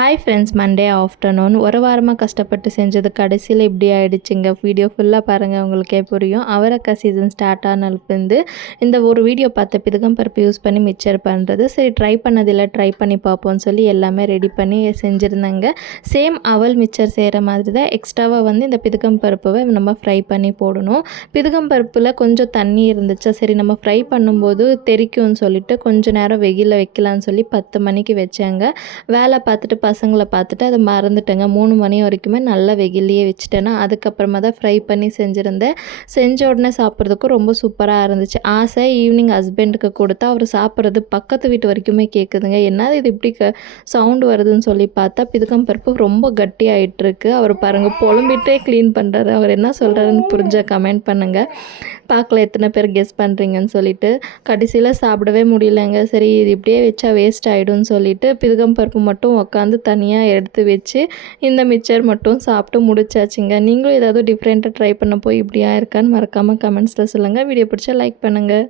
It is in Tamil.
Hi friends, Monday afternoon. ஒரு வாரமாக கஷ்டப்பட்டு செஞ்சது கடைசியில் இப்படி ஆகிடுச்சிங்க. வீடியோ ஃபுல்லாக பாருங்கள், உங்களுக்கே புரியும். அவரைக்காய் சீசன் ஸ்டார்ட் ஆனதுலேருந்து இந்த ஒரு வீடியோ பார்த்த பிதுகம் பருப்பு யூஸ் பண்ணி மிக்சர் பண்ணுறது. சரி, ட்ரை பண்ணதில்லை, ட்ரை பண்ணி பார்ப்போம்னு சொல்லி எல்லாமே ரெடி பண்ணி செஞ்சுருந்தாங்க. சேம் அவல் மிக்சர் செய்கிற மாதிரி தான் எக்ஸ்ட்ராவாக இந்த பிதுகம் பருப்பை நம்ம ஃப்ரை பண்ணி போடணும். பிதுகம் பருப்பில் கொஞ்சம் தண்ணி இருந்துச்சா, சரி நம்ம ஃப்ரை பண்ணும்போது தெரிக்கும்னு சொல்லிட்டு கொஞ்சம் நேரம் வெயிலில் வைக்கலான்னு சொல்லி 10 மணிக்கு வச்சாங்க. வேலை பார்த்துட்டு பசங்களை பார்த்துட்டு அதை மறந்துட்டேங்க. 3 மணி வரைக்குமே நல்லா வெயிலையே வச்சுட்டேன்னா அதுக்கப்புறமா தான் ஃப்ரை பண்ணி செஞ்சுருந்தேன். செஞ்ச உடனே சாப்பிட்றதுக்கும் ரொம்ப சூப்பராக இருந்துச்சு. ஆசை ஈவினிங் ஹஸ்பண்டுக்கு கொடுத்தா அவர் சாப்பிட்றது பக்கத்து வீட்டு வரைக்குமே கேட்குதுங்க. என்னது இது இப்படி சவுண்டு வருதுன்னு சொல்லி பார்த்தா பிதுக்கம் பருப்பு ரொம்ப கட்டி ஆகிட்டுருக்கு. அவர் பாருங்கள் புலம்பிட்டே க்ளீன் பண்ணுறாரு. அவர் என்ன சொல்கிறாருன்னு புரிஞ்சால் கமெண்ட் பண்ணுங்கள். பார்க்கல எத்தனை பேர் கெஸ் பண்ணுறீங்கன்னு சொல்லிட்டு. கடைசியில் சாப்பிடவே முடியலைங்க. சரி, இது இப்படியே வச்சா வேஸ்ட் ஆகிடும்னு சொல்லிட்டு பிதுகம் பருப்பு மட்டும் உட்காந்து தனியாக எடுத்து வச்சு இந்த மிக்சர் மட்டும் சாப்பிட்டு முடிச்சாச்சுங்க. நீங்களும் ஏதாவது டிஃப்ரெண்ட்டாக ட்ரை பண்ண போய் இப்படியா இருக்கான்னு மறக்காமல் கமெண்ட்ஸில் சொல்லுங்கள். வீடியோ பிடிச்சா லைக் பண்ணுங்கள்.